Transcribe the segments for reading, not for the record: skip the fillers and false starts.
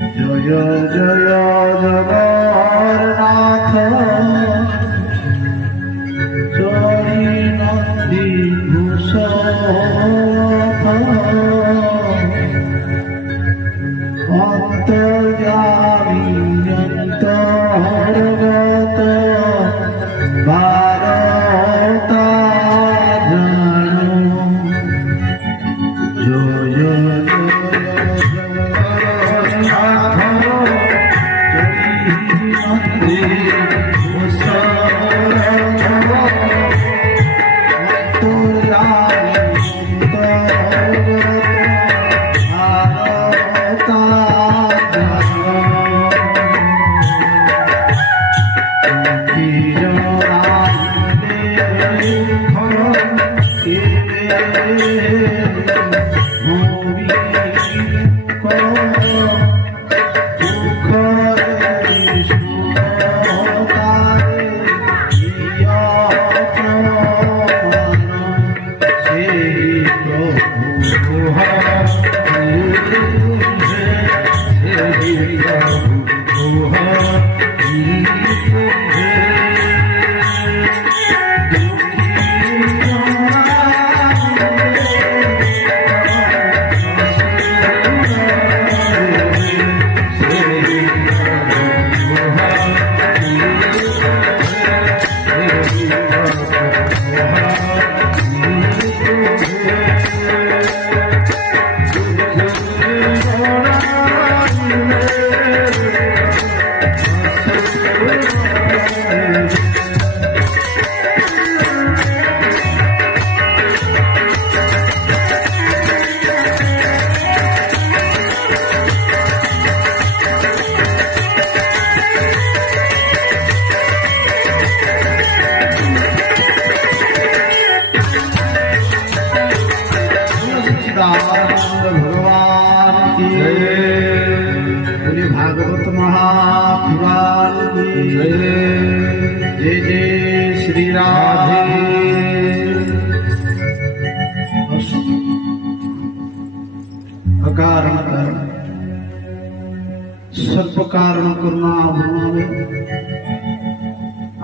জয় জয় জগন্নাথ চরি নন্দী ভূষণ অন্তর্যামী অন্তর্গত ভারতা भगवान की जय। भागवत महापुराण की जय। जय जय श्री राधे। अकारण सर्व कारण करुणा भुवने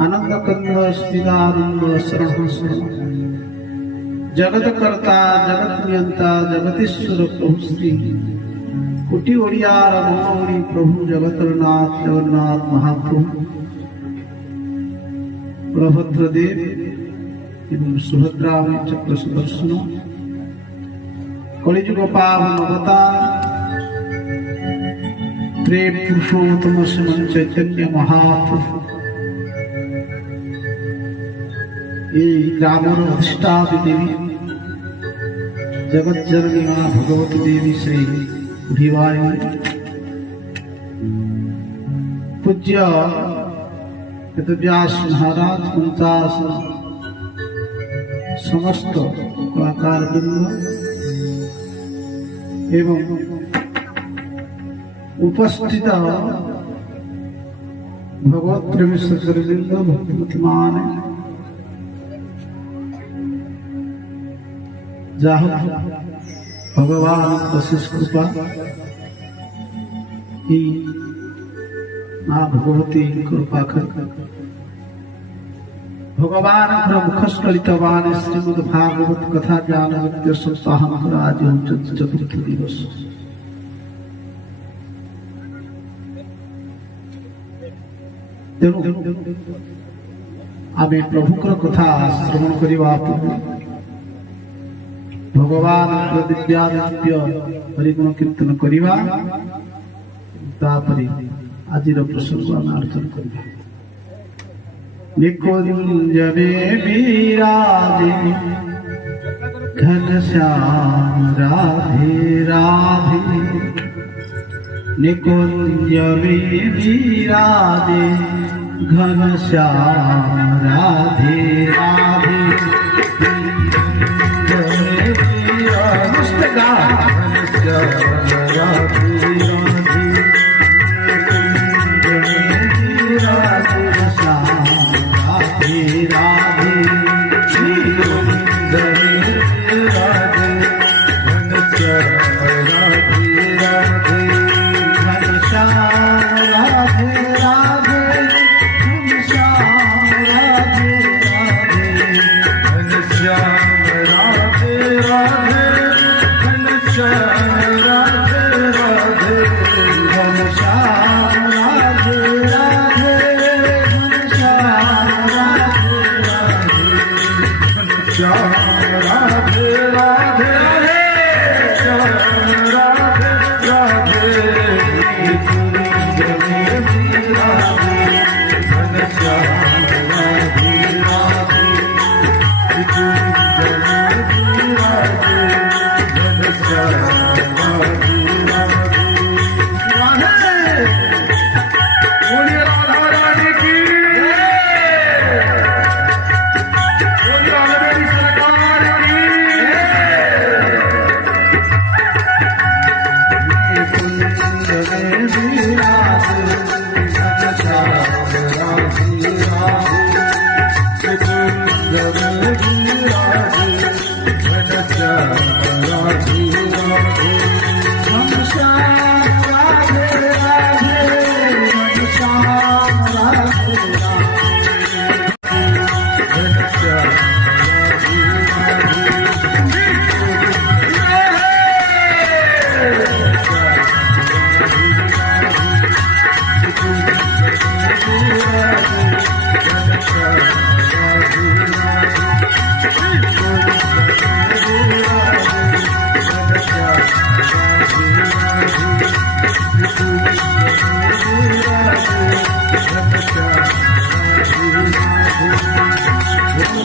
आनंद कंद स्थिदानंद शरण शरण जगत करता जगत नियंता जगतीश्वर प्रभु श्री कोटि ओडियार मनोहरी प्रभु जगतनाथ जगन्नाथ महाप्रभु बलभद्र देव एवं सुभद्रा चक्र सुदर्शन कलिजुग पावन अवतार प्रेम पुरुषोत्तम श्रीमन चैतन्य महाप्रभु ये ग्रामर अधिष्ठात्री देवी जगत जननी मां भगवती देवी श्री बुढ़ीवाणी पूज्य वेदव्यास महाराज 49 समस्त कलाकार वृंद एवं उपस्थित भगवत प्रेमी सज्जनवृंद भक्तिमान जाहो भगवान वशिष्ठ कृपा ही मां भगवती कृपा कर भगवान मुखस्कलितवान श्रीमद भागवत कथा ज्ञान विद्य सप्ताह आज चतुर्थ दिवस आमे प्रभुकर कथा श्रवण करवा भगवान दिव्यादित्य हरिगुण कीर्तन करवा आज प्रसंग आम अर्चन करवा निकुंज में विराजे घनश्याम राधे राधे निकुंज में विराजे घनश्याम राधे राधे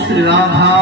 श्री राधा